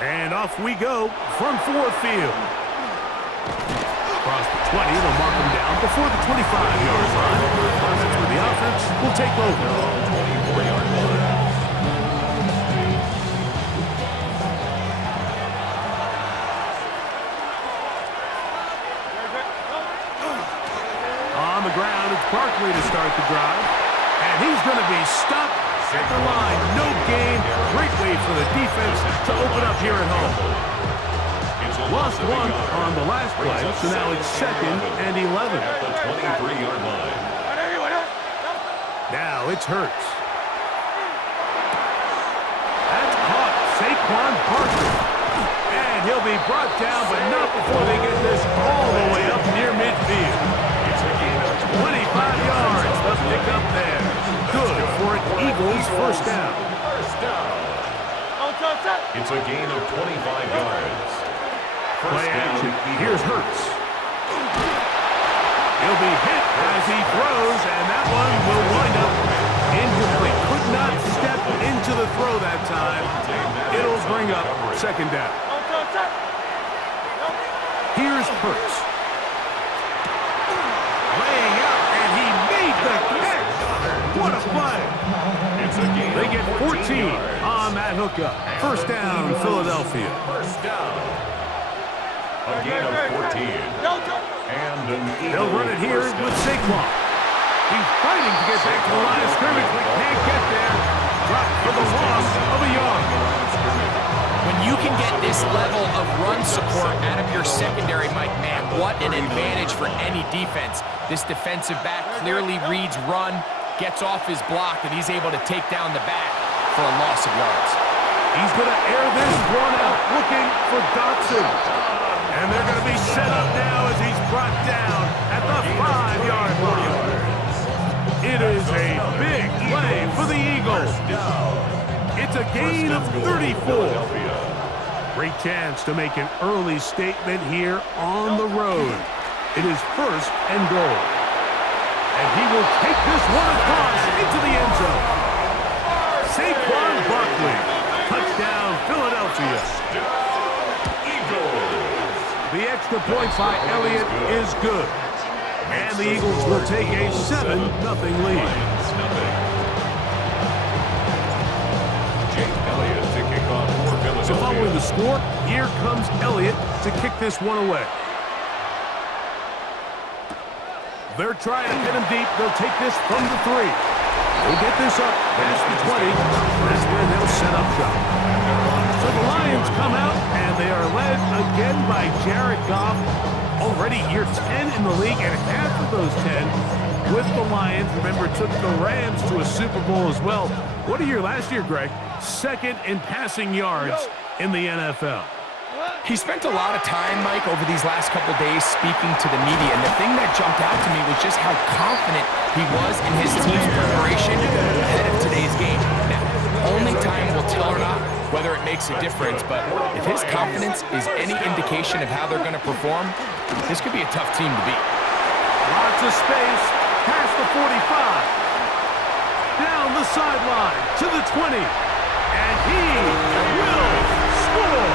And off we go from Ford Field. Across the 20, they'll mark him down before the 25-yard line. That's where the offense will take over. 24-yard line. On the ground, it's Barkley to start the drive. And he's going to be stopped at the line. No gain. Great way for the defense to open up here at home. Lost one on the last play, so now it's 2nd and 11. At the 23-yard line. Now it's Hurts. That's caught. Saquon Barkley. And he'll be brought down, but not before they get this all the way up near midfield. 25 yards. The pick up there. Good for an Eagles first down. It's a gain of 25 yards. Play action. Here's Hurts. He'll be hit as he throws, and that one will wind up incomplete. Could not step into the throw that time. It'll bring up 2nd down. Here's Hurts. Laying out, and he made the catch. What a play. They get 14 on that hookup. First down, Philadelphia. First down. A gain of 14. And an They'll run it here with Saquon. He's fighting to get back to the line of scrimmage, but can't get there. Dropped for the loss of a yard. When you can get this level of run support out of your secondary, Mike, man, what an advantage for any defense. This defensive back clearly reads run, gets off his block, and he's able to take down the back for a loss of yards. He's going to air this one out, looking for Dotson. And they're going to be set up now as he's brought down at the 5-yard line. It is a big play for the Eagles. It's a gain of 34. Great chance to make an early statement here on the road. It is 1st and goal. And he will take this one across into the end zone. Saquon Barkley. Touchdown, Philadelphia. The extra point by Elliott is good. And the Eagles will take a 7-0 lead. Jake Elliott to kick off for Philadelphia. So following the score, here comes Elliott to kick this one away. They're trying to hit him deep. They'll take this from the 3. They get this up past the 20. That's where they'll set up shop. So the Lions come out, and they are led again by Jared Goff. Already year 10 in the league, and half of those 10 with the Lions. Remember, took the Rams to a Super Bowl as well. What a year last year, Greg. 2nd in passing yards in the NFL. He spent a lot of time, Mike, over these last couple days speaking to the media, and the thing that jumped out to me was just how confident he was in his team's preparation ahead of today's game. Now, only time will tell or not whether it makes a difference, but if his confidence is any indication of how they're going to perform, this could be a tough team to beat. Lots of space, past the 45. Down the sideline to the 20. And he will score.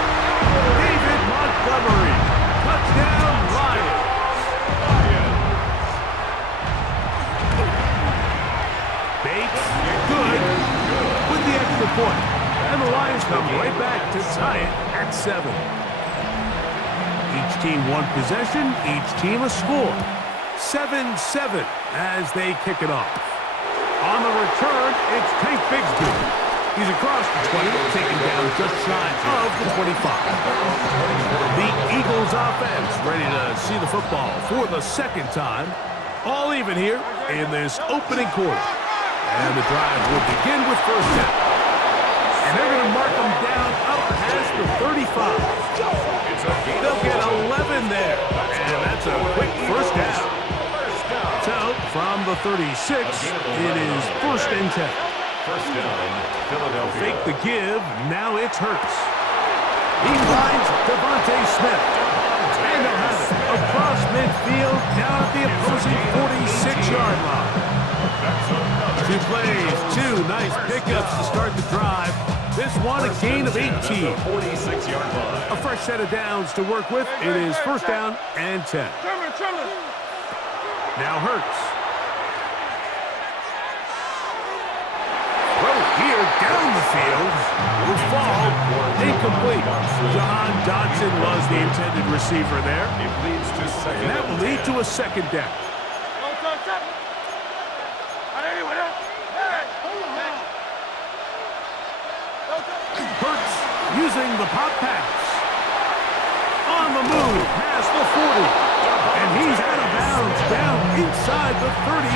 David Montgomery. Touchdown, Lions. Bates, good, with the extra point. And the Lions come right back to tie it at 7. Each team one possession, each team a score. 7-7 as they kick it off. On the return, it's Tank Bigsby. He's across the 20, taken down just shy of the 25. The Eagles offense ready to see the football for the 2nd time. All even here in this opening quarter. And the drive will begin with first down. And they're going to mark them down up past the 35. They'll get 11 there. And that's a quick first down. So, from the 36, it is 1st and 10. First down, Philadelphia. Fake the give, now it's Hurts. He finds Devontae Smith. And they'll have it across midfield, down at the opposing 46-yard line. 2 plays, 2 nice pickups to start the drive. This one a gain of 18. 46-yard line. A fresh set of downs to work with. It is first down and 10. Now Hurts. Throw here down the field. Will fall. Incomplete. John Dodson was the intended receiver there. It leads to second. And that will lead to a second down. Hurts using the pop pass. On the move, past the 40. And he's out of bounds, down inside the 35. 13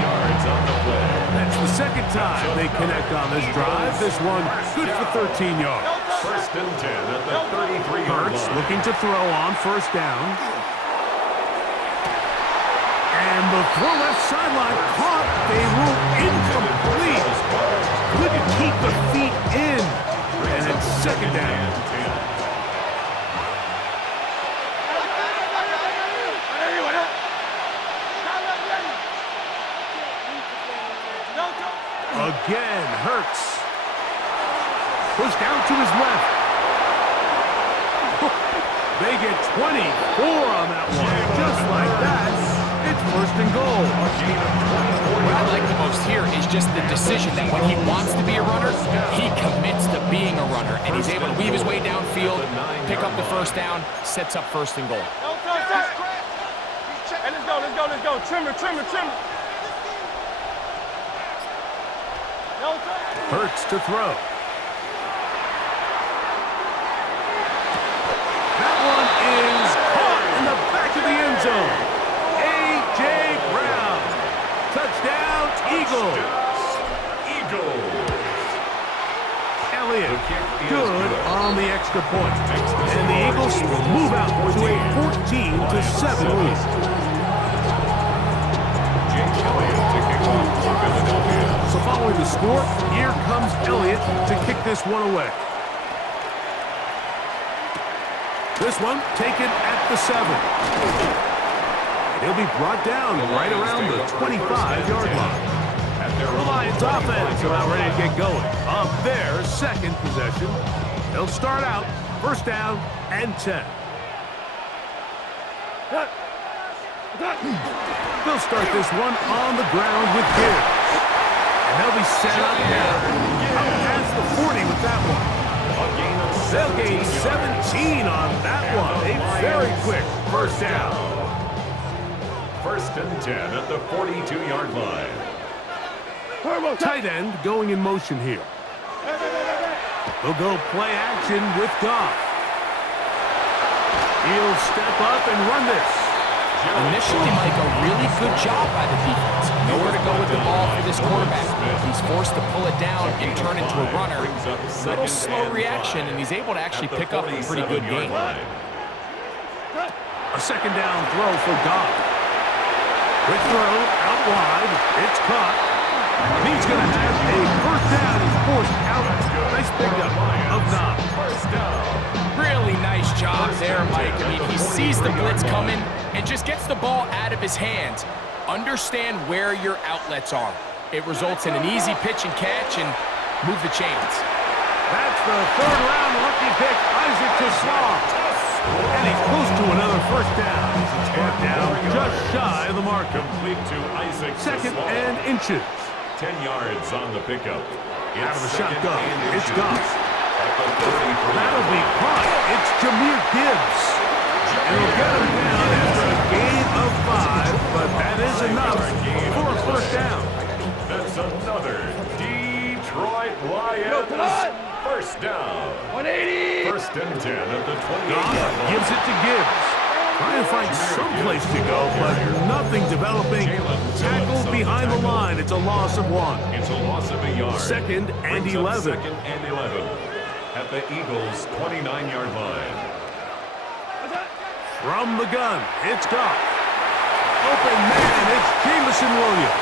yards on the play. That's the second time they connect on this drive. This one good for 13 yards. First and 10 at the 33-yard Hurts line. looking to throw on first down. And the throw left sideline caught. They rule incomplete. Couldn't keep the feet in. And it's second down. Again, Hurts. Pushed out to his left. They get 24 on that one. Just like that, it's first and goal. What I like the most here is just the decision that when he wants to be a runner, he commits to being a runner, and he's able to weave his way downfield, pick up the first down, sets up first and goal. Hey, let's go. Trimmer. Hurts to throw. That one is caught in the back of the end zone. A.J. Brown. Touchdown, Eagles. Elliott, good on the extra point. And the Eagles move out to a 14-7 lead. So following the score, here comes Elliott to kick this one away. This one taken at the 7. He'll be brought down right around the 25-yard line. The Lions offense about ready to get going. Up their second possession. They'll start out first down and 10. They'll start this one on the ground with Gibbs. And they'll be set up now. Up past the 40 with that one. They'll gain 17 on that one. A very quick first down. First and 10 at the 42-yard line. Tight end going in motion here. They'll go play action with Goff. He'll step up and run this. Initially, Mike, a really good job by the defense. Nowhere to go with the ball for this quarterback. He's forced to pull it down and turn into a runner. Little slow reaction, and he's able to actually pick up a pretty good game. A second down throw for Goff. Quick throw out wide. It's caught. He's going to have a first down. He's forced out. Nice pickup of 9. First down. Really nice job there, Mike. I mean, he sees the blitz coming and just gets the ball out of his hands. Understand where your outlets are. It results in an easy pitch and catch and move the chains. That's the third-round rookie pick, Isaac Toussaint. And he's close to another first down. Brought down just shy of the marker. Complete to Isaac. Second and inches. 10 yards on the pickup. Out of the shotgun. It's Goff. At the 33. That'll be caught. It's Jahmyr Gibbs. And he'll get him down after a gain of 5, but that is enough for a first down. That's another Detroit Lions first down. 180. First and 10 at the 28-yard Goff line. gives it to Gibbs. Trying to find some place to go, but nothing developing. Tackled behind the line. It's a loss of 1. It's a loss of a yard. Second and Brings up 11. Second and 11 at the Eagles' 29-yard line. From the gun, it's Goff. Open man, it's Jameson Williams.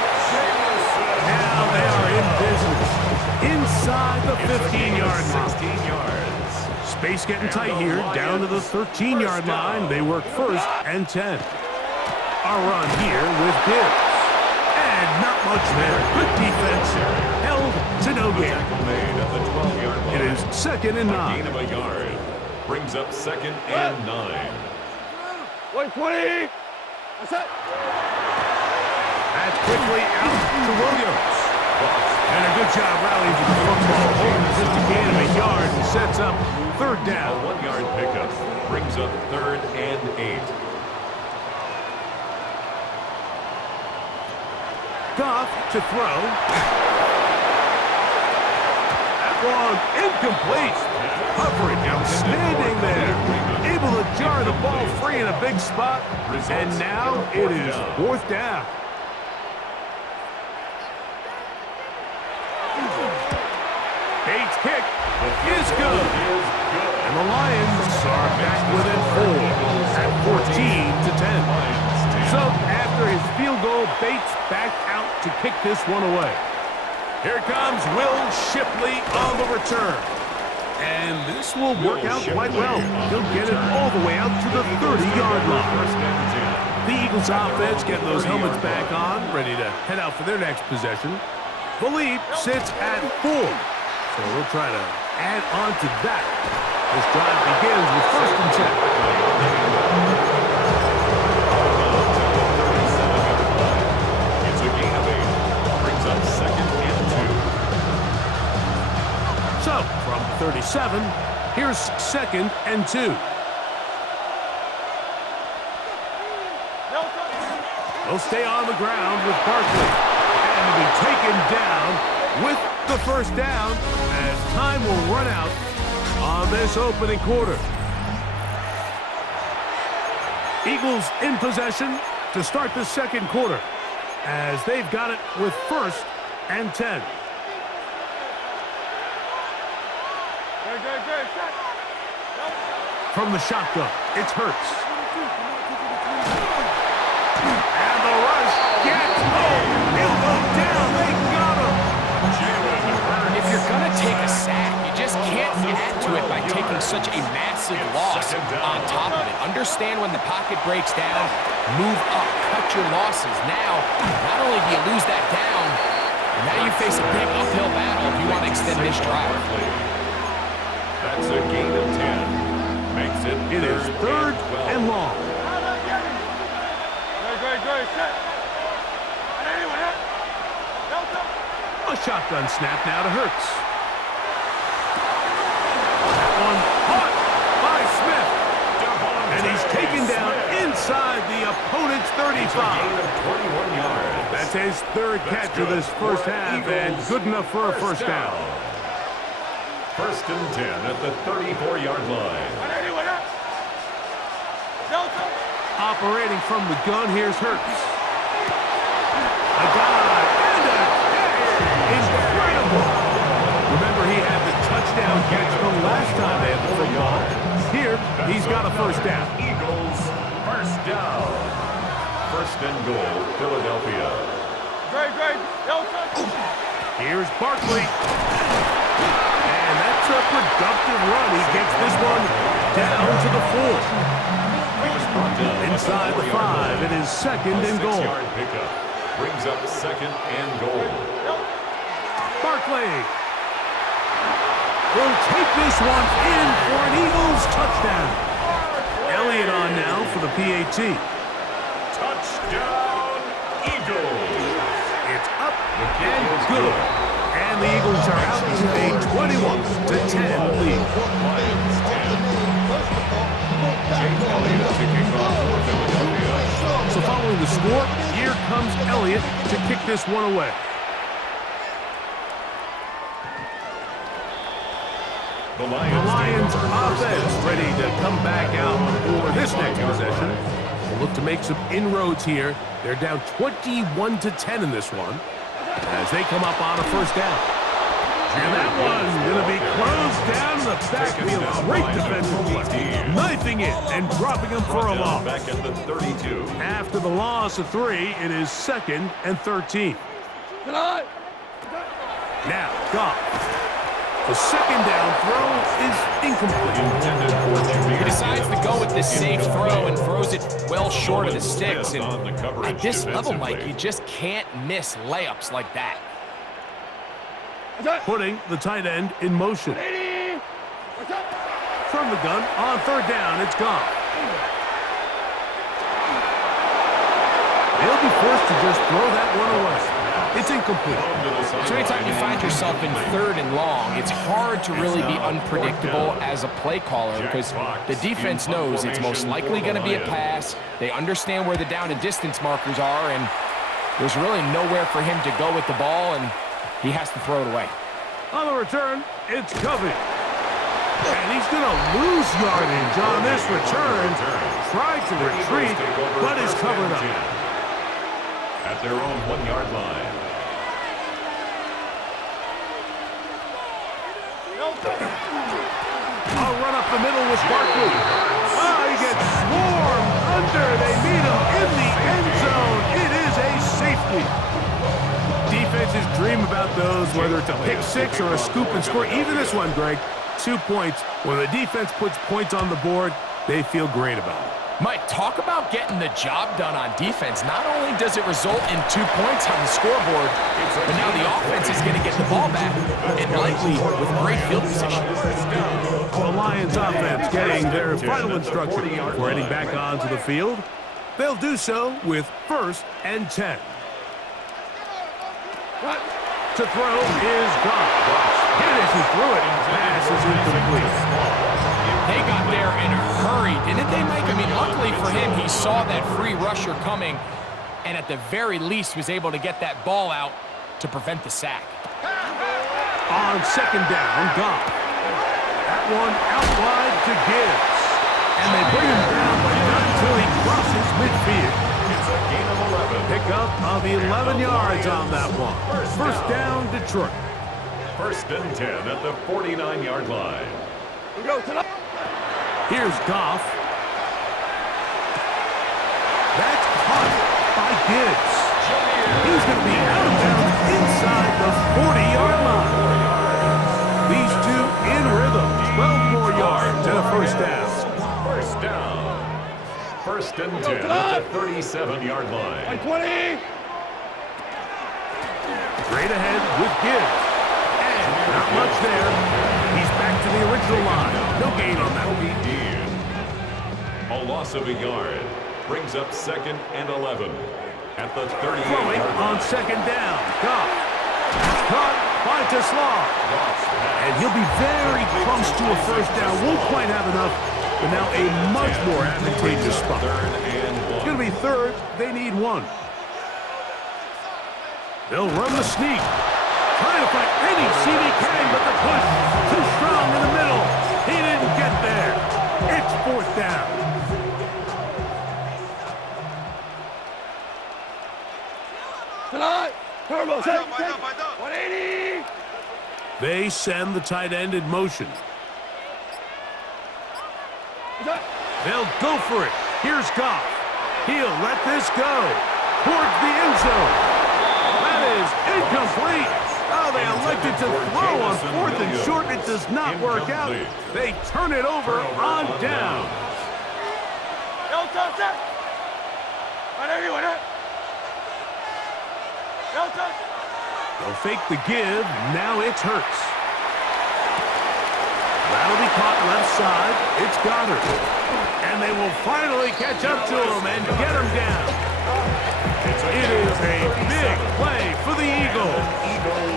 Now they are in business. Inside the 15-yard line. 16 yards. Space getting tight here, down to the 13-yard line. They work first and 10. A run here with Gibbs. And not much there. Good defense. Held to no gain. Tackle made at the 12 It is 2nd and 9. Gain of a yard. Brings up 2nd and 9. 120. That's it. That's quickly out to Williams. And a good job rallying to the football. Holding just a gain of a yard and sets up 3rd A down. 1-yard pickup. Brings up 3rd and 8. Goff to throw. That one incomplete. Coverage outstanding there. Able to jar the ball free in a big spot. And now it is 4th down. Bates' kick is good. And the Lions are back within 4 at 14 to 10. So after his field goal, Bates back out to kick this one away. Here comes Will Shipley on the return. And this will work out quite well. He'll get it all the way out to the 30-yard line. The Eagles offense getting those helmets back on, ready to head out for their next possession. The lead sits at 4. So we'll try to add on to that. This drive begins with 1st and 10. It's a gain of 8. Brings up 2nd and 2. So, from 37, here's 2nd and 2. He'll stay on the ground with Barkley. And will be taken down with the 1st down as time will run out on this opening quarter. Eagles in possession to start the 2nd quarter as they've got it with 1st and 10. From the shotgun, it's Hurts. And the rush gets home. He'll go down. They got him. If you're going to take a sack, you just can't add to it by taking such a massive loss on top of it. Understand when the pocket breaks down, move up, cut your losses. Now, not only do you lose that down, but now you face a big uphill battle if you want to extend this drive. That's a gain of 10. Makes it It is 3rd and long. A shotgun snap now to Hurts. That one caught by Smith. And he's taken down inside the opponent's 35. That's his 3rd catch of this 1st half and good enough for a 1st down. 1st and 10 at the 34-yard line. Operating from the gun, here's Hurts. A dive and a catch. Incredible. Remember, he had the touchdown catch the last time they had the football. Here, he's got a 1st down. Eagles, 1st down. 1st and goal, Philadelphia. Here's Barkley. And that's a productive run. He gets this one down to the 4. Inside the 5, it is 2nd and goal. 6-yard pickup brings up 2nd and goal. Barkley will take this one in for an Eagles touchdown. Elliott on now for the PAT. Touchdown, Eagles. It's up and good. And the Eagles are out to a 21-10 lead. So following the score, here comes Elliott to kick this one away. The Lions offense ready to come back out for this next possession. They'll look to make some inroads here. They're down 21-10 in this one as they come up on a 1st down. And that one's going to be closed down in the backfield. Great defensive play. Knifing it and dropping him for a loss. Back at the 32. After the loss of 3, it is 2nd and 13. Now, Goff. The 2nd down throw is incomplete. He decides to go with this safe throw and throws it well short of the sticks. And at this level, Mike, you just can't miss layups like that. Putting the tight end in motion. From the gun, on third down, it's gone. They'll be forced to just throw that one away. It's incomplete. So anytime you find yourself in third and long, it's hard to really be unpredictable as a play caller because the defense knows it's most likely going to be a pass. They understand where the down and distance markers are, and there's really nowhere for him to go with the ball, and he has to throw it away. On the return, it's Covey. And he's going to lose yardage on this return. Tried to retreat, but is covered up. At their own 1-yard line. I'll run up the middle with Barkley. Oh, he gets swarmed under. They meet him in the end zone. It is a safety. Defenses dream about those, whether it's a pick six or a scoop and score. Even this one, Greg, 2 points. When the defense puts points on the board, they feel great about it. Mike, talk about getting the job done on defense. Not only does it result in 2 points on the scoreboard, but now the offense is going to get the ball back, and likely with great field position. The Lions offense getting their final instruction before heading back onto the field. They'll do so with 1st and 10. To throw is gone. Hennessy threw it. Pass is incomplete. They got there in a hurry, didn't they, Mike? I mean, luckily for him, he saw that free rusher coming and at the very least was able to get that ball out to prevent the sack. On 2nd down, Goff. That one out wide to Gibbs. And they bring him down, but not until he crosses midfield. It's a gain of 11. Pickup of 11 yards on that one. 1st down, Detroit. 1st and 10 at the 49-yard line. Here's Goff. That's caught by Gibbs. He's going to be out of bounds inside the 40-yard line. These two in rhythm. 12 more yards and a 1st down. 1st down. 1st and 10 at the 37-yard line. 20. Straight ahead with Gibbs. And not much there. He's back to the original line. No gain on that one. A loss of a yard brings up 2nd and 11 at the 38-yard Throwing line. on 2nd down. Goff. Caught by Tesla. And he'll be very close to a 1st down. Won't quite have enough, but now a much more advantageous spot. It's going to be 3rd. They need 1. They'll run the sneak. Trying to find any seam he can, but the push too strong in the middle. He didn't get there. It's 4th down. Tonight, turbo, 180. They send the tight end in motion. They'll go for it. Here's Goff. He'll let this go towards the end zone. That is incomplete. Oh, they elected to throw on 4th and short. It does not work out. They turn it over on down. They'll fake the give. Now it's Hurts. That'll be caught left side. It's Goddard. And they will finally catch up to him and get him down. It is a big play for the Eagles.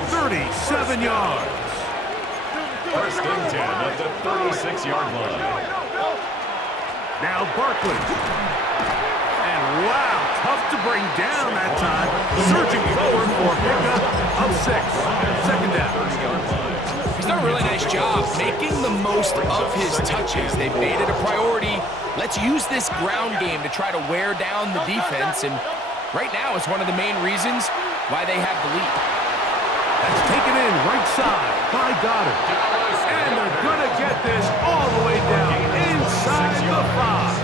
37 yards. 1st and 10 at the 36-yard line. Now Barkley. And wow, tough to bring down that time. Surging forward for a pickup of 6. 2nd down. He's done a really nice job making the most of his touches. They've made it a priority. Let's use this ground game to try to wear down the defense, and right now it's one of the main reasons why they have the lead. That's taken in right side by Goddard. And they're going to get this all the way down inside the 5.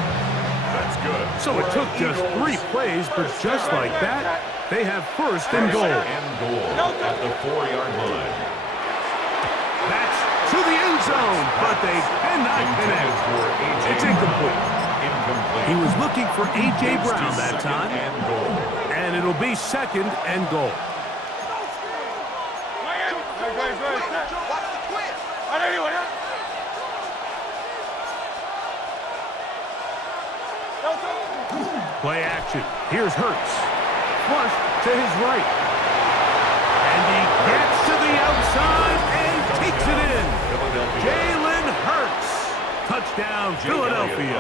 That's good. So it took just 3 plays, but just like that, they have 1st and goal. And goal at the 4-yard line. That's to the end zone, but they cannot connect. It's incomplete. He was looking for A.J. Brown that time, and it'll be 2nd and goal. Play action. Here's Hurts. Flush to his right. And he gets to the outside and takes it in. Jalen Hurts. Touchdown, Philadelphia.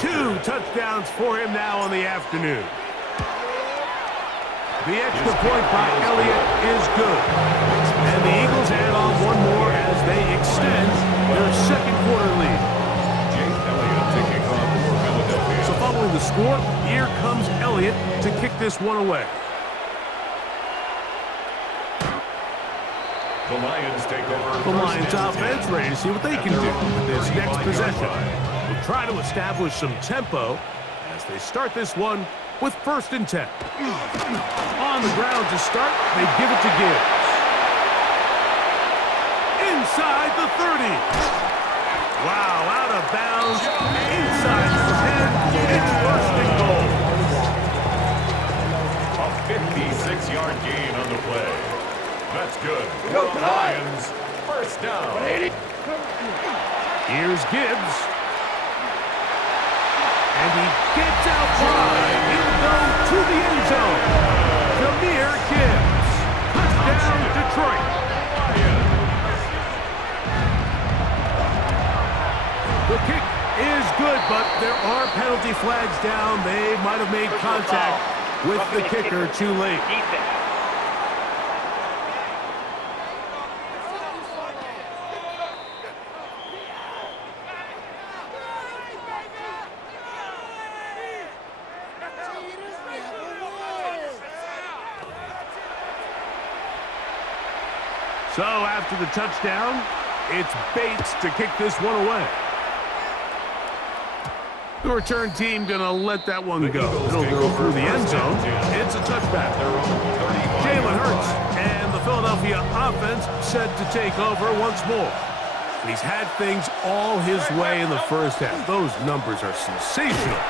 2 touchdowns for him now on the afternoon. The extra point by Elliott is good. And the Eagles add on one more as they extend their second quarter lead. So following the score, here comes Elliott to kick this one away. The Lions take over. The Lions offense ready to see what they can do with this next possession. We'll try to establish some tempo as they start this one with 1st and 10. On the ground to start, they give it to Gibbs. Inside the 30. Wow, out of bounds. Inside the 10. It's 1st and goal. A 56-yard gain on the play. That's good. Lions, 1st down. Here's Gibbs. And he gets out wide. He'll go to the end zone. Jahmyr Gibbs. Touchdown, Detroit. The kick is good, but there are penalty flags down. They might have made contact with the kicker too late. So after the touchdown, it's Bates to kick this one away. The return team gonna let that one go. It'll go through the end zone. It's a touchback. Jalen Hurts and the Philadelphia offense set to take over once more. He's had things all his way in the first half. Those numbers are sensational.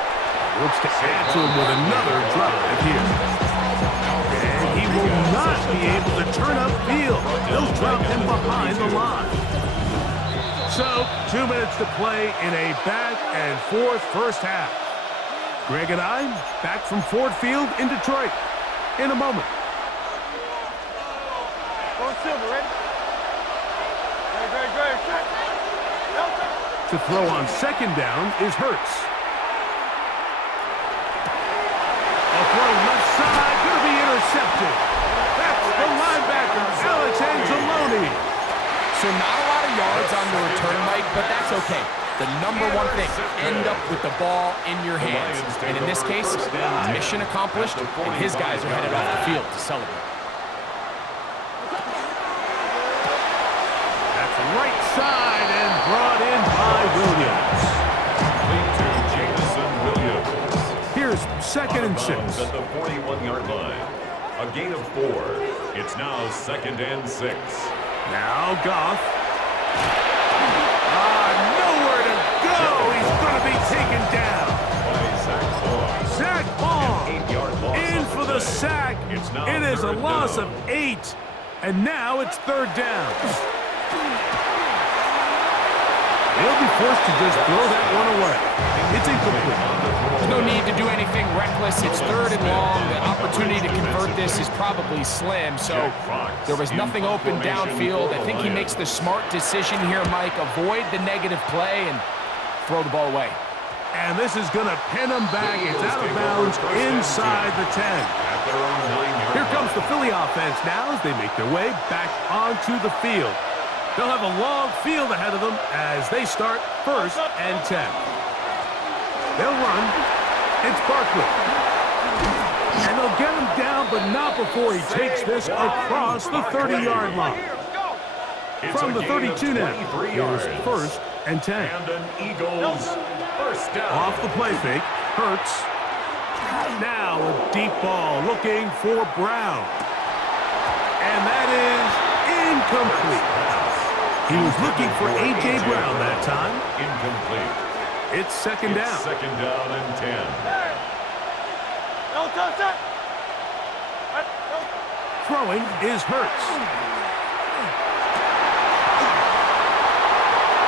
Looks to add to him with another drive here. And he will not be able to turn upfield. They'll drop him behind the line. So, 2 minutes to play in a back-and-forth first half. Greg and I back from Ford Field in Detroit in a moment. To throw on 2nd down is Hurts. A throw left side, going to be intercepted. That's the linebacker, Alex Anzalone. So not a lot of yards on the return, Mike, but that's okay. The number one thing, end up with the ball in your hands. And in this case, mission accomplished, and his guys are headed off the field to celebrate. That's right side and brought in by Williams. Here's 2nd and 6. At the 41-yard line. A gain of 4. It's now 2nd and 6. Now Goff. Nowhere to go. He's going to be taken down. Zach Ball in for the sack. It is a loss of 8. And now it's 3rd down. They'll be forced to just throw that one away. It's incomplete. There's no need to do anything reckless. It's 3rd and long. The opportunity to convert this is probably slim. So there was nothing open downfield. I think he makes the smart decision here, Mike. Avoid the negative play and throw the ball away. And this is going to pin him back. It's out of bounds inside the 10. Here comes the Philly offense now as they make their way back onto the field. They'll have a long field ahead of them as they start 1st and 10. They'll run. It's Barkley. And they'll get him down, but not before he takes this across the 30-yard line. From the 32 now, here's 1st and 10. And an Eagles 1st down. Off the play fake, Hurts. Now a deep ball looking for Brown. And that is incomplete. He was looking for A.J. Brown that time. Incomplete. It's 2nd down. 2nd down and 10. Throwing is Hurts.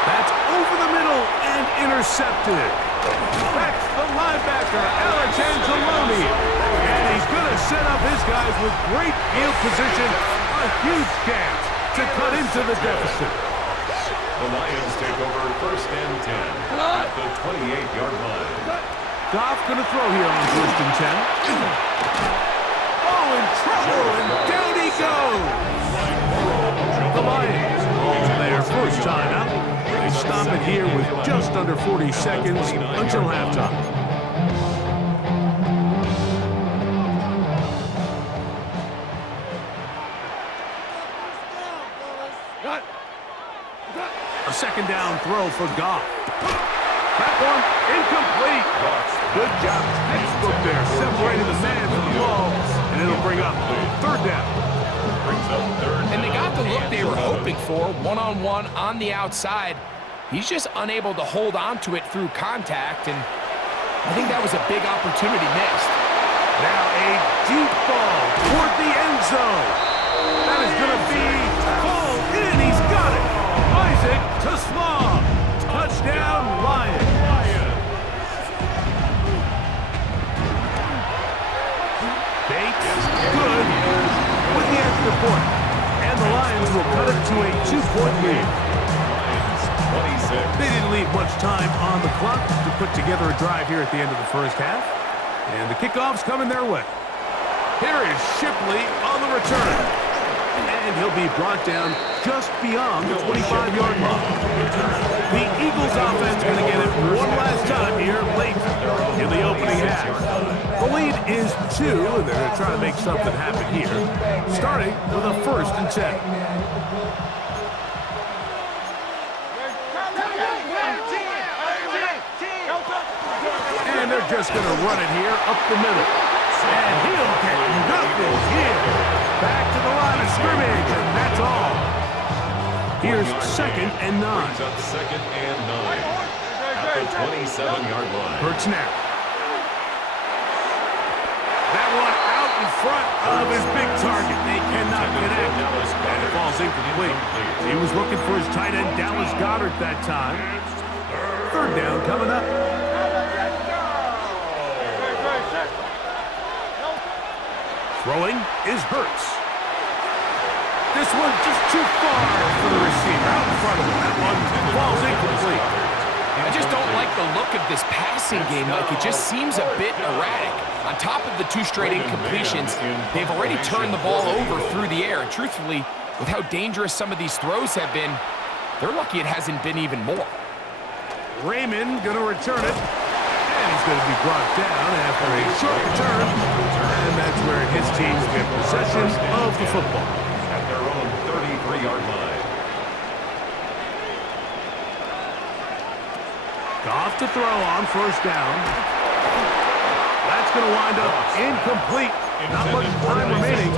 That's over the middle and intercepted. That's the linebacker, Alex Anzalone. And he's going to set up his guys with great field position. A huge chance to cut into the deficit. The Lions take over 1st and 10 at the 28-yard line. Goff going to throw here on 1st and 10. Oh, in trouble, and down he goes. The Lions call their first time out. They stop it here with just under 40 seconds until halftime. A second down throw for Goff. That one incomplete. Good job. Textbook there, separating the man from the ball, and it'll bring up 3rd down. And they got the look they were hoping for, one-on-one on the outside. He's just unable to hold on to it through contact, and I think that was a big opportunity missed. Now a deep ball toward the end zone. That is going to be called in. He's got it. Isaac to Slaw. Touchdown, Lions. Bates, good, with the extra point. And the Lions will cut it to a 2-point lead. They didn't leave much time on the clock to put together a drive here at the end of the first half. And the kickoff's coming their way. Here is Shipley on the return. And he'll be brought down just beyond the 25-yard line. The Eagles offense going to get it one last time here late in the opening half. The lead is 2, and they're going to try to make something happen here, starting with a 1st and 10. And they're just going to run it here up the middle. And he'll get nothing here. Back to the line of scrimmage, and that's all. Here's 2nd and 9. Brings up 2nd and 9 at the 27-yard line. Hurts now. That one out in front of his big target. They cannot connect. And it falls incomplete. He was looking for his tight end, Dallas Goedert, that time. 3rd down coming up. Throwing is Hurts. This one just too far for the receiver. Out in front of him. That one falls incomplete. I just don't like the look of this passing game. Like, it just seems a bit erratic. On top of the 2 straight incompletions, they've already turned the ball over through the air. And truthfully, with how dangerous some of these throws have been, they're lucky it hasn't been even more. Raymond going to return it. And he's going to be brought down after a short return. And that's where his team will get possession of the football. At their own 33-yard line. Goff to throw on 1st down. That's going to wind up incomplete. Not much time remaining.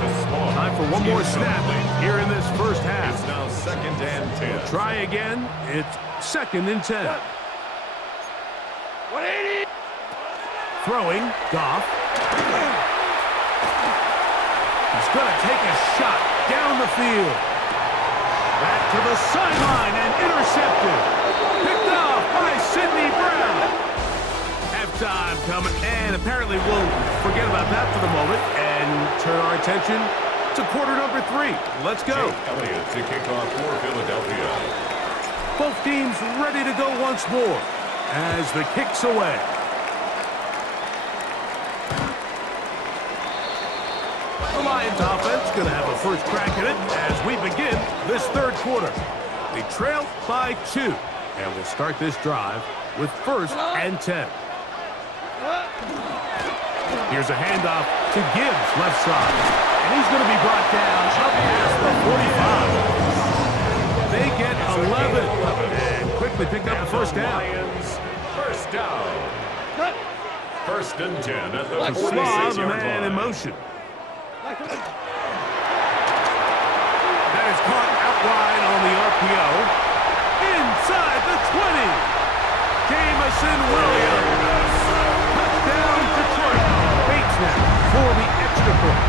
Time for one more snap here in this first half. It's now 2nd and 10. Try again. It's 2nd and 10. 180. Throwing, Goff. He's going to take a shot down the field. Back to the sideline and intercepted. Picked off by Sidney Brown. Halftime coming, and apparently we'll forget about that for the moment and turn our attention to quarter number 3. Let's go. Elliott to kick off for Philadelphia. Both teams ready to go once more as the kick's away. The Lions offense going to have a first crack at it as we begin this 3rd quarter. They trail by 2, and we'll start this drive with 1st and 10. Here's a handoff to Gibbs, left side, and he's going to be brought down up past the 45. They get 11 and quickly pick up the 1st down. Lions, 1st down. 1st and 10 at the Slaw, the 46-yard man in line. motion. That is caught out wide on the RPO. Inside the 20. Jamison Williams. Touchdown Detroit. Bates now for the extra point.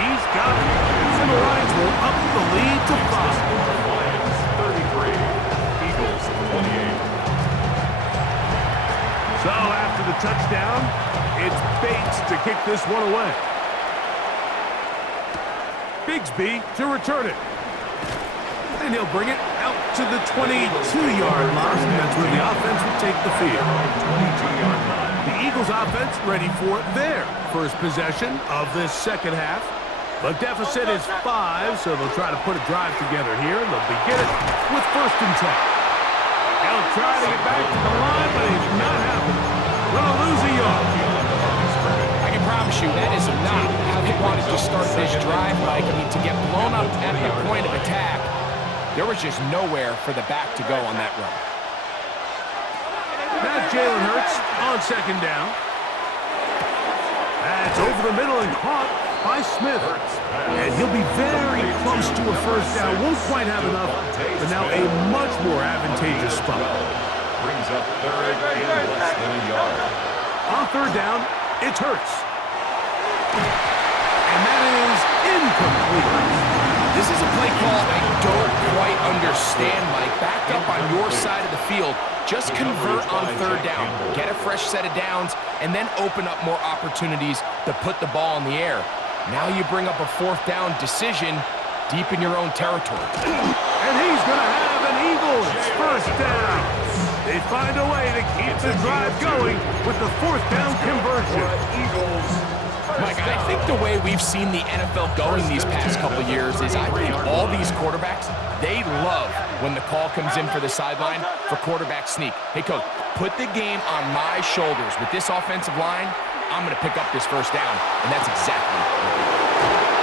He's got it. And the Lions will up the lead to 5. Lions 33. this one away. Bigsby to return it. And he'll bring it out to the 22-yard line. That's where the offense will take the field. 22-yard line. The Eagles offense ready for their first possession of this second half. The deficit is 5, so they'll try to put a drive together here. They'll begin it with 1st and 10. He'll try to get back to the line, but it's not happening. Gonna lose a yard. I can promise you that is not how they wanted to start this drive, Mike. I mean, to get blown up at the point of attack, there was just nowhere for the back to go on that run. Now Jalen Hurts on 2nd down. That's over the middle and caught by Smith. And he'll be very close to a 1st down. Won't quite have enough, but now a much more advantageous spot. Brings up 3rd and less than a yard. On 3rd down, it's Hurts. And that is incomplete. This is a play call I don't quite understand, Mike. Back up on your side of the field. Just convert on 3rd down. Get a fresh set of downs, and then open up more opportunities to put the ball in the air. Now you bring up a 4th down decision deep in your own territory. And he's going to have an Eagles 1st down. They find a way to keep the drive going with the 4th down conversion. Mike, I think the way we've seen the NFL going these past couple years is I think all these quarterbacks, they love when the call comes in for the sideline for quarterback sneak. Hey, coach, put the game on my shoulders. With this offensive line, I'm going to pick up this 1st down, and that's exactly what they did.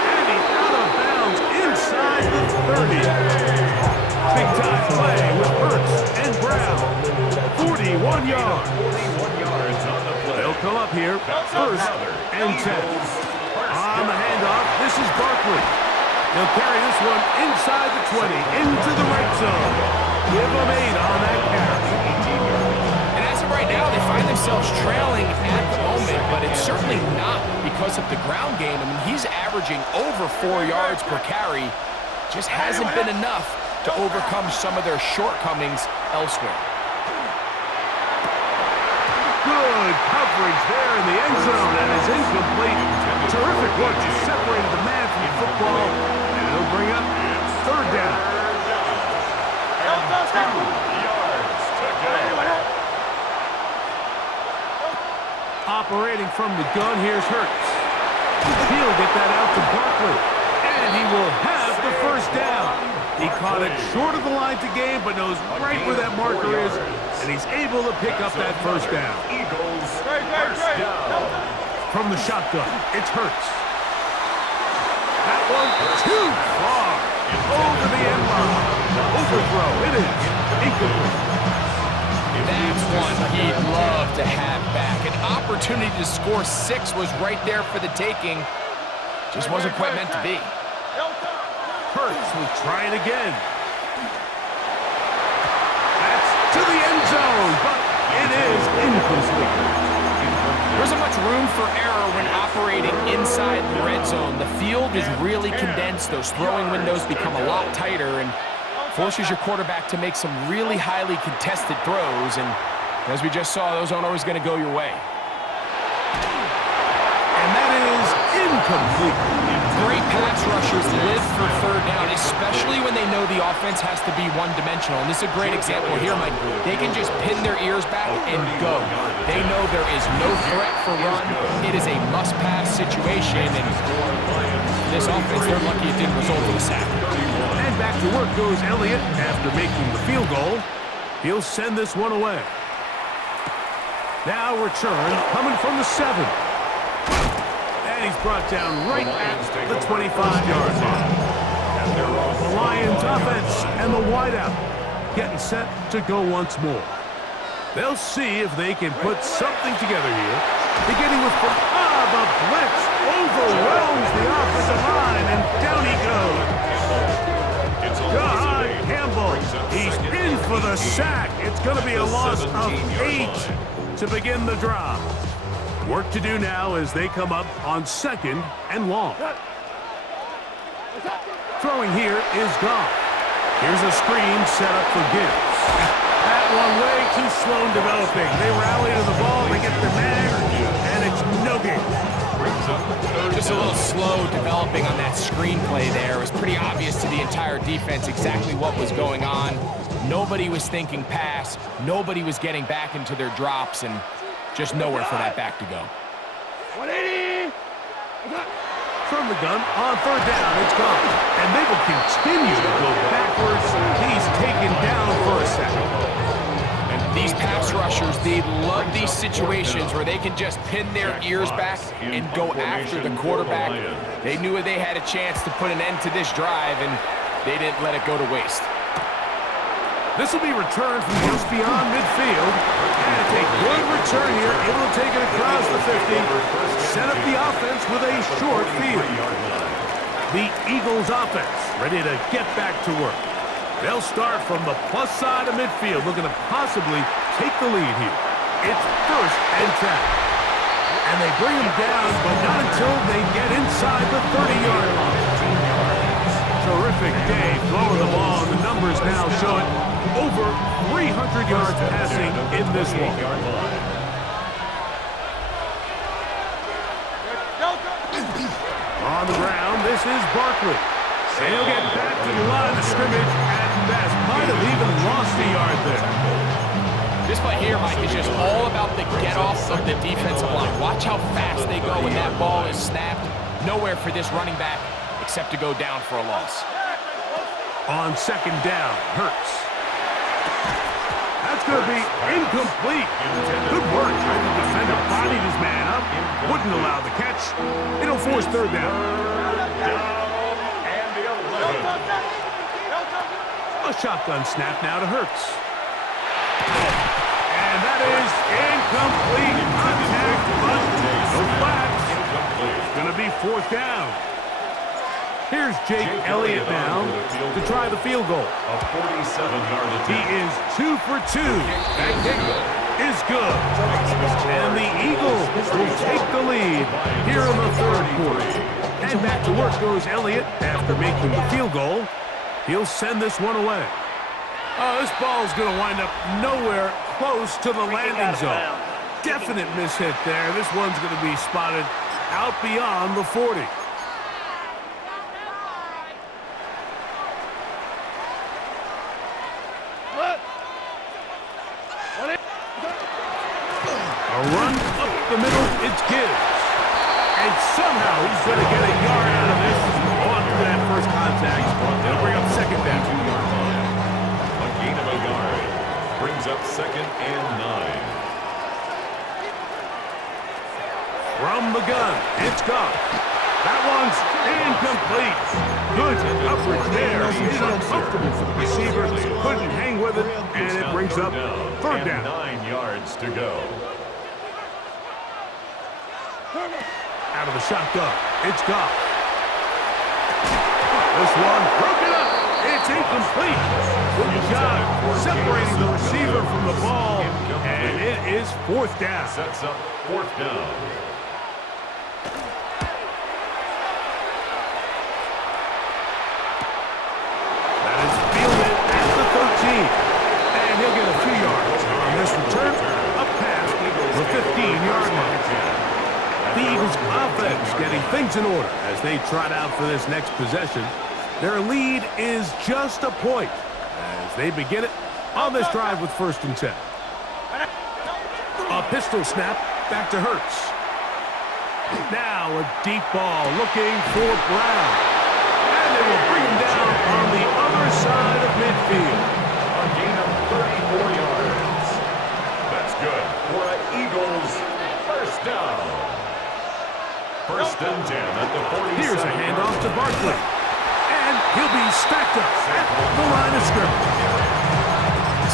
And he's out of bounds inside the 30. Big-time play with Hurts and Brown. 41 yards. They'll come up here, 1st and 10. On the handoff, this is Barkley. He'll carry this one inside the 20, into the right zone. Give him 8 on that carry. And as of right now, they find themselves trailing at the moment, but it's certainly not because of the ground game. I mean, he's averaging over 4 yards per carry. Just hasn't been enough to overcome some of their shortcomings elsewhere. Good coverage there in the end zone, and it's incomplete. Terrific work to separate the man from the football, and it'll bring up 3rd down. And 2 yards to go. Operating from the gun, here's Hurts. He'll get that out to Barkley, and he will have the 1st down. He caught it short of the line to gain, but knows right where that marker is, and he's able to pick up that 1st down. Eagles 1st down. From the shotgun, it's Hurts. That one too far. Over the end line. Overthrow. It is incomplete. That's one he'd love to have back. An opportunity to score 6 was right there for the taking. Just wasn't quite meant to be. Hurts will try it again. That's to the end zone, but it is incomplete. There isn't much room for error when operating inside the red zone. The field is really condensed. Those throwing windows become a lot tighter and forces your quarterback to make some really highly contested throws. And as we just saw, those aren't always going to go your way. And that is incomplete. Great pass rushers live for 3rd down, especially when they know the offense has to be one-dimensional. And this is a great example here, Mike. They can just pin their ears back and go. They know there is no threat for run. It is a must-pass situation, and this offense, they're lucky it didn't result in a sack. And back to work goes Elliott after making the field goal. He'll send this one away. Now return coming from the 7. And he's brought down right at the 25-yard line. The Lions offense and the wideout getting set to go once more. They'll see if they can put something together here. Beginning with the blitz overwhelms the offensive line, and down he goes. God, Campbell, he's in for the sack. It's going to be a loss of 8 to begin the drive. Work to do now as they come up on 2nd and long. Throwing here is Goff. Here's a screen set up for Gibbs. That one way too slow in developing. They rally to the ball, they get the man, and it's no gain. brings up third Just a down. little slow developing on that screenplay there. It was pretty obvious to the entire defense exactly what was going on. Nobody was thinking pass. Nobody was getting back into their drops, and just nowhere for that back to go. 180. From the gun, on third down, it's gone. And they will continue to go backwards. He's taken down for a second. And these pass rushers, they love these situations where they can just pin their ears back and go after the quarterback. They knew they had a chance to put an end to this drive, and they didn't let it go to waste. This will be returned from just beyond midfield. And it's a good return here. Able to take it across the 50. Set up the offense with a short field. The Eagles offense ready to get back to work. They'll start from the plus side of midfield, looking to possibly take the lead here. It's 1st and 10. And they bring him down, but not until they get inside the 30-yard line. Terrific day throwing the ball, and the numbers now show it. Over 300 yards passing in this one. On the ground, this is Barkley. And he'll get back to the line of scrimmage at best. Might have even lost a yard there. This play here, Mike, is just all about the get-off of the defensive line. Watch how fast they go when that ball is snapped. Nowhere for this running back except to go down for a loss. On 2nd down, Hurts. That's going to be incomplete. Good work. The defender bodied his man up. Wouldn't allow the catch. It'll force 3rd down. And the 11. A shotgun snap now to Hurts. And that is incomplete. Contact, but no flags. It's going to be 4th down. Here's Jake Elliott now to try the field goal. A 47-yard attempt. He is 2 for 2. That kick is good. And the Eagles will take the lead here in the 3rd quarter. And back to work goes Elliott after making the field goal. He'll send this one away. Oh, this ball is going to wind up nowhere close to the landing zone. Definite mishit there. This one's going to be spotted out beyond the 40. A run up the middle, it's Gibbs. And somehow he's going to get a yard out of this on that first contact. It'll bring up 2nd down. A gain of a yard. Brings up 2nd and 9. From the gun, it's Goff. That one's incomplete. Good coverage there. It's uncomfortable for the receiver. Couldn't hang with it, and it brings up 3rd down. 9 yards to go. Out of the shotgun, it's Goff. This one broken up. It's incomplete. Good job separating the receiver from the ball, and it is 4th down. Sets up 4th down. That is fielded at the 13. And he'll get a few yards on this return, up past the 15-yard line. The Eagles offense getting things in order as they trot out for this next possession. Their lead is just a point as they begin it on this drive with 1st and 10. A pistol snap back to Hurts. Now a deep ball looking for Brown. And they will bring him down on the other side of midfield. A gain of 34 yards. That's good for an Eagles 1st down. 1st and 10 at the 47. Here's a handoff to Barkley. And he'll be stacked up at the line of scrimmage.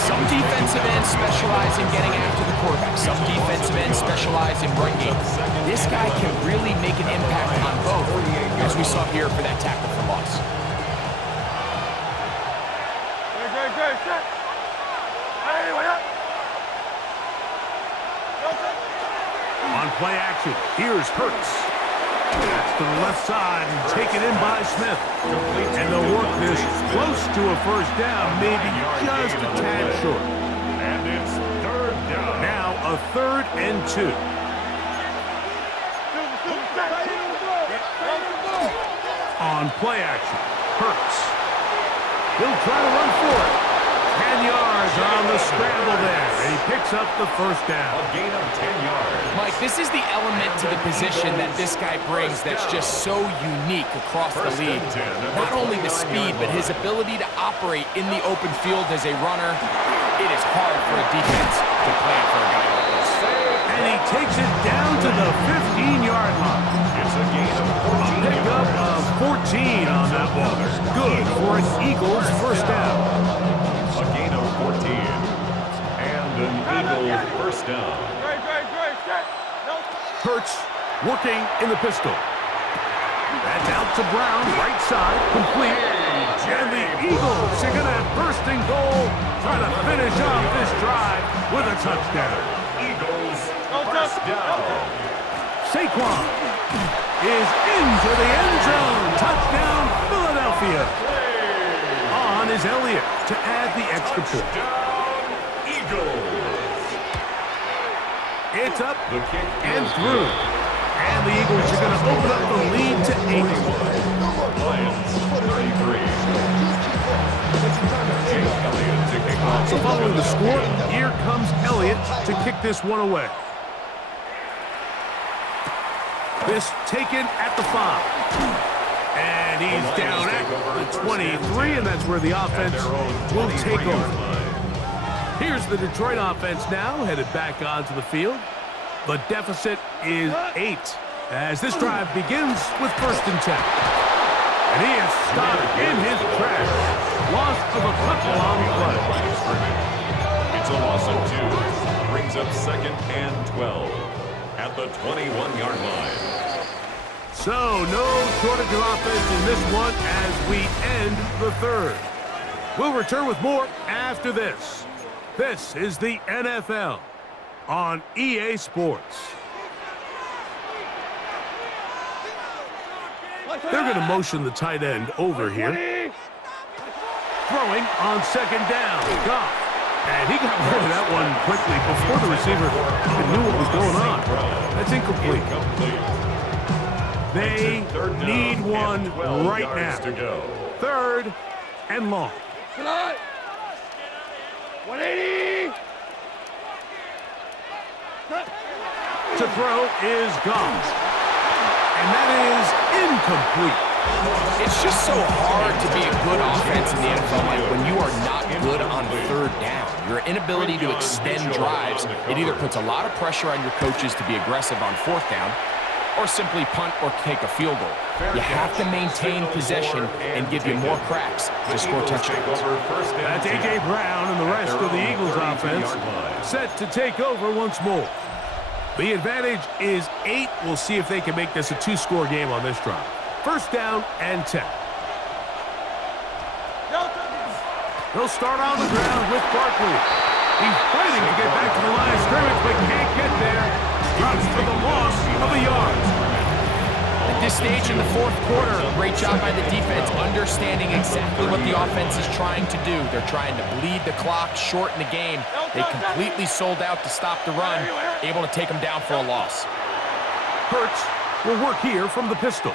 Some defensive ends specialize in getting after the quarterback. Some defensive ends specialize in run game. This guy can really make an impact on both, as we saw here for that tackle for loss. On play action, here's Hurts. That's to the left side and taken in by Smith. And they'll work this close to a 1st down, maybe just a tad short. And it's 3rd down. Now a 3rd and 2. on play action. Hurts. He'll try to run for it. 10 yards on the scramble there. And he picks up the first down. A gain of 10 yards. Mike, this is the element to the position that this guy brings that's just so unique across the league. Not only the speed, but his ability to operate in the open field as a runner. It is hard for a defense to plan for a guy like this. And he takes it down to the 15-yard line. It's a gain of 14 Pick up of 14 on that one. Good for an Eagles first down. A gain of 14. And an Eagle first down. Hurts working in the pistol. That's out to Brown, right side, complete. And the Eagles are going to have first and goal, try to finish off this drive with a touchdown. Eagles first down. Saquon is into the end zone. Touchdown, Philadelphia. On is Elliott to add the extra point. Touchdown, Eagles. It's up The kick and is through. good. And the Eagles are going to open up the lead to 8. Lions 33. Jake Elliott to kick off. So following the score, here comes Elliott to kick this one away. This taken at the 5. And he's down at the 23, and that's where the offense will take over. Here's the Detroit offense now, headed back onto the field. The deficit is 8 as this drive begins with first and 10. And he is stopped in his tracks. Loss of a couple on the play. It's a loss of 2. Brings up second and 12 at the 21-yard line. So no shortage of offense in this one as we end the third. We'll return with more after this. This is the NFL on EA Sports. They're going to motion the tight end over here. Throwing on second down. Goff. And he got rid of that one quickly before the receiver even knew what was going on. That's incomplete. They need one right now. Third and long. 180. To throw is Goff. And that is incomplete. It's just so hard to be a good offense in the NFL, Mike, when you are not good on third down. Your inability to extend drives, it either puts a lot of pressure on your coaches to be aggressive on fourth down, or simply punt or take a field goal. You have to maintain possession and give you more cracks to score touchdowns. That's A.J. Brown and the rest of the Eagles offense set to take over once more. The advantage is 8. We'll see if they can make this a 2-score game on this drive. First down and 10. They'll start on the ground with Barkley. He's fighting to get back to the line of scrimmage, but can't get there. Drops for the loss of a yard. At this stage in the fourth quarter, great job by the defense understanding exactly what the offense is trying to do. They're trying to bleed the clock, shorten the game. They completely sold out to stop the run, able to take them down for a loss. Hurts will work here from the pistol.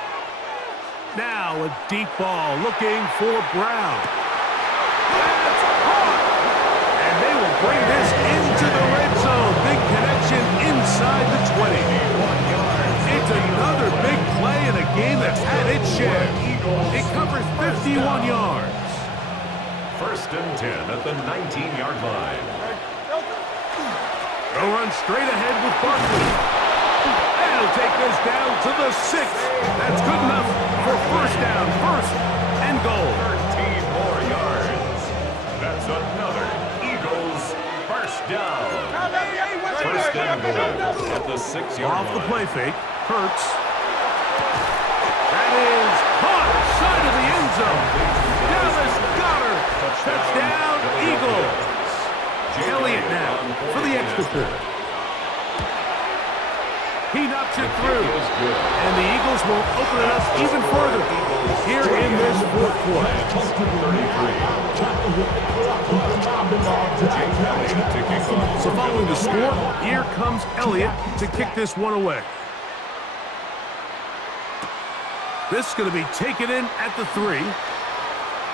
Now a deep ball looking for Brown. That's caught! And they will bring this into the red zone. Big connection inside the 20. It's another big play in a game that's had its share. It covers 51 yards. First and 10 at the 19-yard line. They'll run straight ahead with Barkley. They'll take this down to the 6. That's good enough for first down, first and goal. 13 more yards. That's another Eagles first down. First and goal at the 6-yard line. Off the play fake, Hurts. That is caught side of the end zone. Dallas Goedert. Touchdown, Eagles. Elliott now for the extra point. He knocks it through, and the Eagles will open it up even further here in this fourth quarter. So following the score, here comes Elliott to kick this one away. This is going to be taken in at the 3.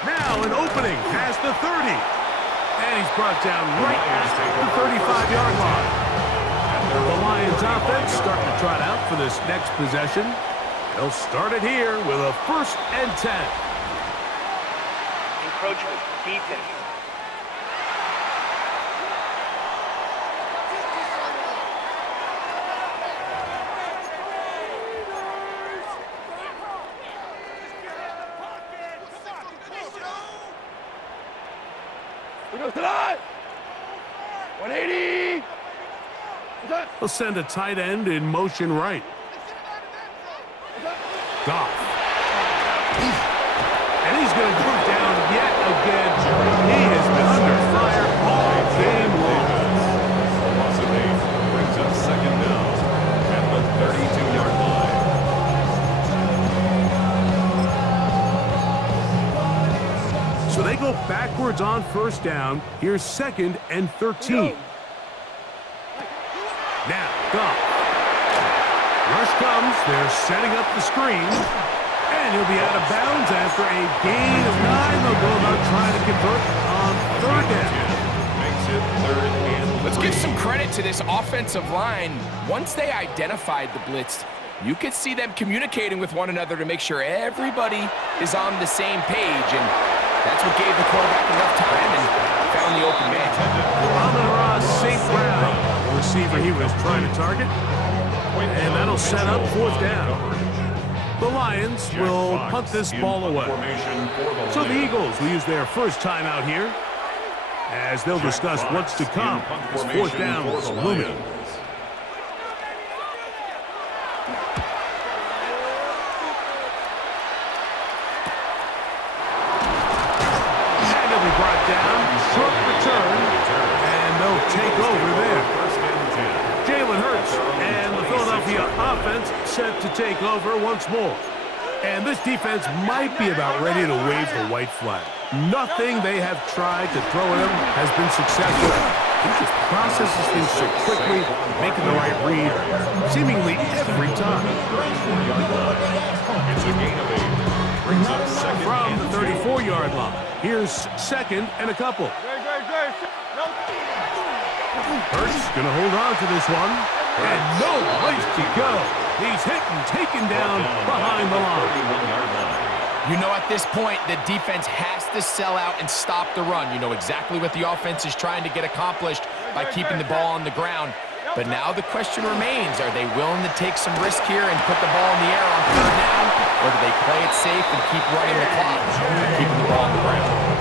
Now an opening past the 30. And he's brought down right at the 35-yard line. The Lions offense starting to trot out for this next possession. They'll start it here with a 1st and 10. Encroachment, defense. We go tonight. 180. They'll send a tight end in motion right. Goff. And he's going to go down yet again. He has been under fire all game long. Loss of 8 brings up 2nd down at the 32-yard line. So they go backwards on 1st down. Here's 2nd and 13. Now, Goff. Rush comes. They're setting up the screen. And he'll be out of bounds after a gain of 9. They'll go about trying to convert on 3rd down. Makes it 3rd and 3. Let's give some credit to this offensive line. Once they identified the blitz, you could see them communicating with one another to make sure everybody is on the same page. And that's what gave the quarterback enough time and found the open man. Amon-Ra St. Brown, the receiver he was trying to target. And that'll set up 4th down. The Lions will punt this ball away. So the Eagles will use their first timeout here as they'll discuss what's to come. This 4th down is looming. And he'll be brought down. Short return. And they'll take over there. Jalen Hurts and the Philadelphia offense set to take over once more. And this defense might be about ready to wave the white flag. Nothing they have tried to throw at him has been successful. He just processes things so quickly, making the right read, seemingly every time. It's a gain of 8. Brings up 2nd From and the 34-yard line, here's 2nd and a couple. Hurts going to hold on to this one. And no place to go. He's hit and taken down behind the line. You know, at this point, the defense has to sell out and stop the run. You know exactly what the offense is trying to get accomplished by keeping the ball on the ground. But now the question remains, are they willing to take some risk here and put the ball in the air on 3rd down? Or do they play it safe and keep running the clock and keeping the ball on the ground?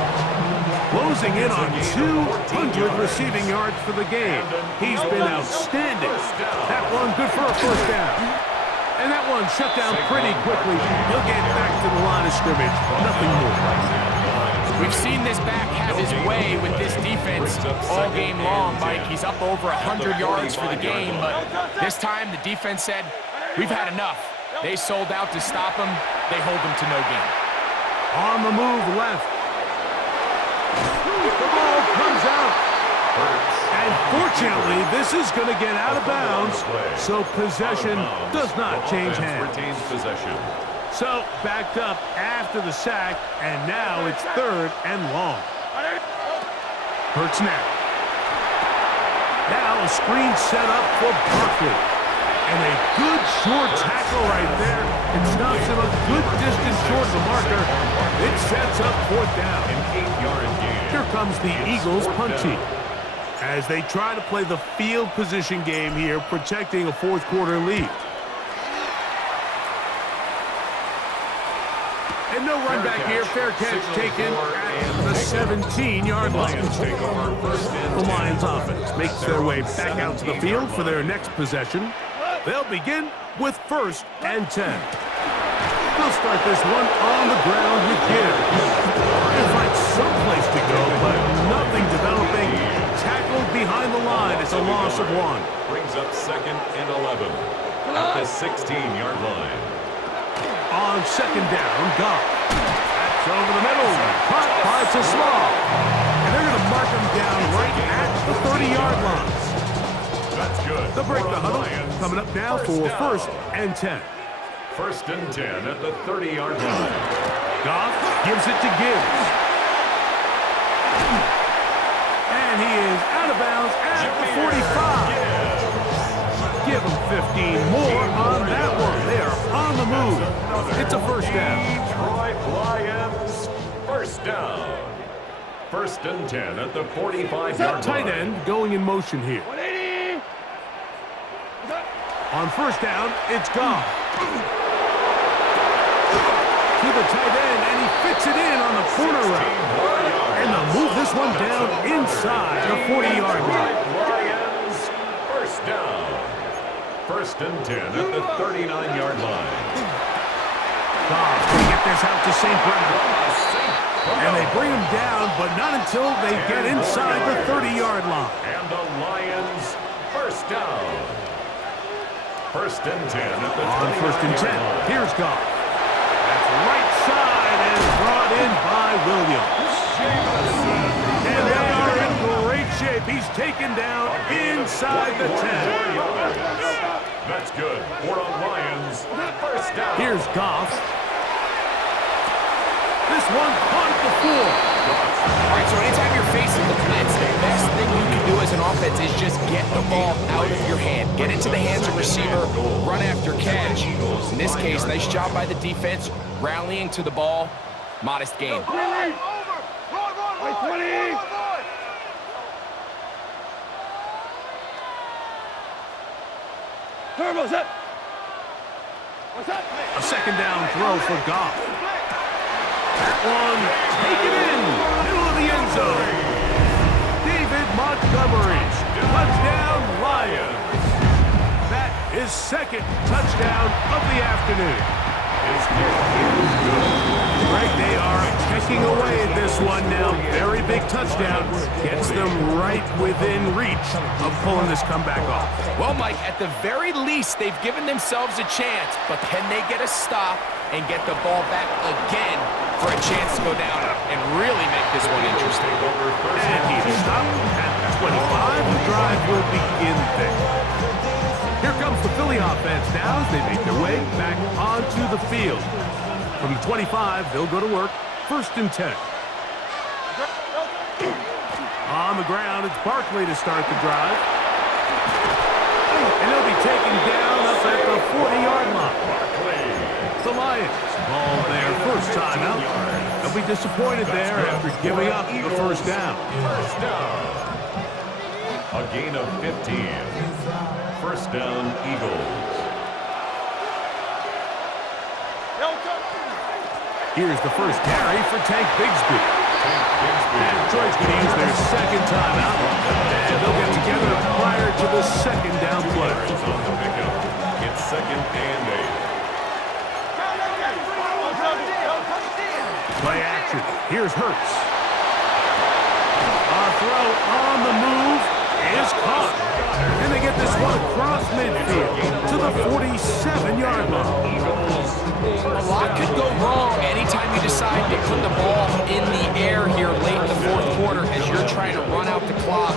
Closing in on 200 receiving yards for the game. He's been outstanding. That one good for a 1st down. And that one shut down pretty quickly. He'll get back to the line of scrimmage. Nothing more. We've seen this back have his way with this defense all game long, Mike. He's up over 100 yards for the game, but this time the defense said, we've had enough. They sold out to stop him. They hold him to no gain. On the move left. The ball comes out. And fortunately, this is going to get out of bounds, so possession does not change hands. Retains possession. So backed up after the sack, and now it's 3rd and long. Hurts now. Now a screen set up for Barkley. And a good short tackle right there. It stops him a good distance short of the marker. It sets up 4th down. An 8-yard gain. Here comes the Eagles punt team as they try to play the field position game here, protecting a 4th quarter lead. And no run back here. Fair catch taken at the 17-yard line. The Lions offense makes their way back out to the field for their next possession. They'll begin with 1st and 10. They'll start this one on the ground with Gibbs. They'll find someplace to go, but nothing developing. Tackled behind the line. It's a loss of 1. Brings up 2nd and 11 at the 16-yard line. On 2nd down, Goff. That's over the middle. Caught by Small. And they're going to mark him down right at the 30-yard line. That's good. They'll break the huddle. Coming up now for 1st and 10. First and 10 at the 30-yard line. Goff gives it to Gibbs. And he is out of bounds at the 45. Give him 15 more on that one. They are on the move. It's a first down. Detroit Lions, first down. First and 10 at the 45-yard line. Tight end going in motion here. 180. On first down, it's Goff. To the tight end, and he fits it in on the corner route. And they'll move this one down inside the 40-yard line. Lions, first down. First and 10 at the 39-yard line. Goff going to get this out to St. Brown. And they bring him down, but not until they get inside the 30-yard line. And the Lions, first down. First and 10 at the 39-yard line. On first and 10, here's Goff. That's right side and brought in by Williams. And they are in great shape. He's taken down inside the 10. That's good for the Lions, first down. Here's Goff. This one caught at the 4. All right, so anytime you're facing the blitz, the best thing you can do as an offense is just get the ball out of your hand. Get it to the hands of receiver, run after catch. In this case, nice job by the defense, rallying to the ball. Modest gain. 20. Turbo set. What's that? A second down throw for Goff. That one taken in, middle of the end zone. David Montgomery, touchdown Lions. That is second touchdown of the afternoon. Greg, they are checking away at this one now. Very big touchdown. Gets them right within reach of pulling this comeback off. Well, Mike, at the very least, they've given themselves a chance, but can they get a stop and get the ball back again for a chance to go down and really make this one interesting? And he's stopped at the 25. The drive will begin there. Here comes the Philly offense now as they make their way back onto the field. From the 25, they'll go to work. First and 10. On the ground, it's Barkley to start the drive. And he'll be taken down up at the 40-yard line. The Lions ball their first time out. They'll be disappointed there after giving up the first down. First down. A gain of 15. First down, Eagles. Here's the first carry for Tank Bigsby. And Detroit's going to use their second timeout. And they'll get together prior to the second down play. It's second and 8. Play action. Here's Hurts. A throw on the move is caught. And they get this one across midfield to the 47-yard line. A lot could go wrong anytime you decide to put the ball in the air here late in the fourth quarter as you're trying to run out the clock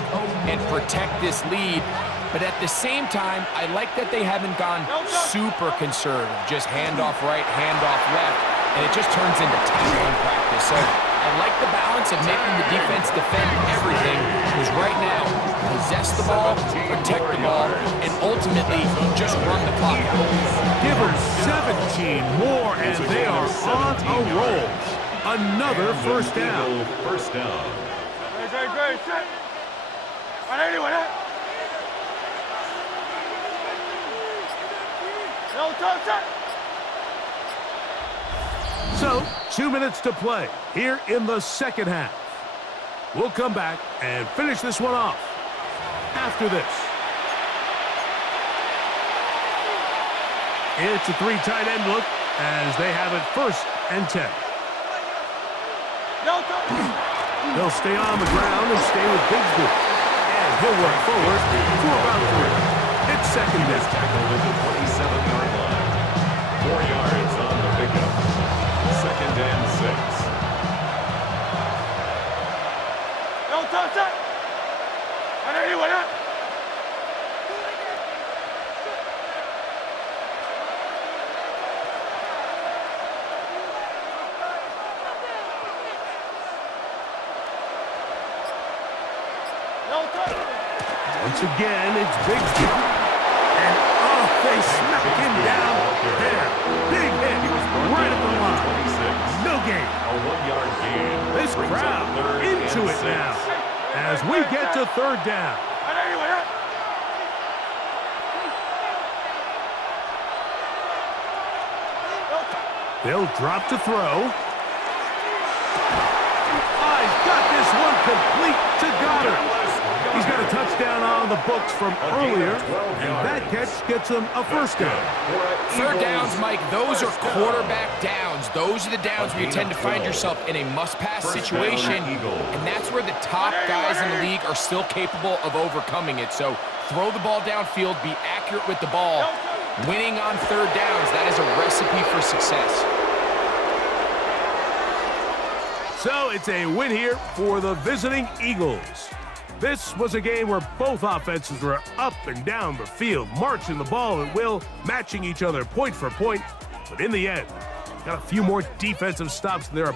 and protect this lead. But at the same time, I like that they haven't gone super conservative. Just handoff right, handoff left, and it just turns into tackling practice. So I like the balance of making the defense defend everything, because right now, possess the ball, protect the ball, and ultimately just run the clock out. Give them 17 more, and they are on a roll. Another first down. First down. Great. Set. On anyone, No touch set. So, 2 minutes to play here in the second half. We'll come back and finish this one off after this. It's a 3 tight end look as they have it first and 10. No touch. They'll stay on the ground and stay with Bigsby. And he'll work forward for about 3. It's second down. Tackled at the 27-yard line. 4 yards on the pickup. Second and 6. No touch set. On anyone, Once again, it's Bigsby. And, oh, they smack him down there. Big hit right at the line. No gain. A 1-yard gain. This crowd into it now as we get to third down. They'll drop to throw. He's got this one complete to Goddard. He's got a touchdown on the books from earlier, and that catch gets him a first down. Third downs, Mike, those are quarterback downs. Those are the downs where you tend to find yourself in a must-pass situation, and that's where the top guys in the league are still capable of overcoming it. So throw the ball downfield, be accurate with the ball. Winning on third downs, that is a recipe for success. So it's a win here for the visiting Eagles. This was a game where both offenses were up and down the field, marching the ball at will, matching each other point for point. But in the end, got a few more defensive stops than their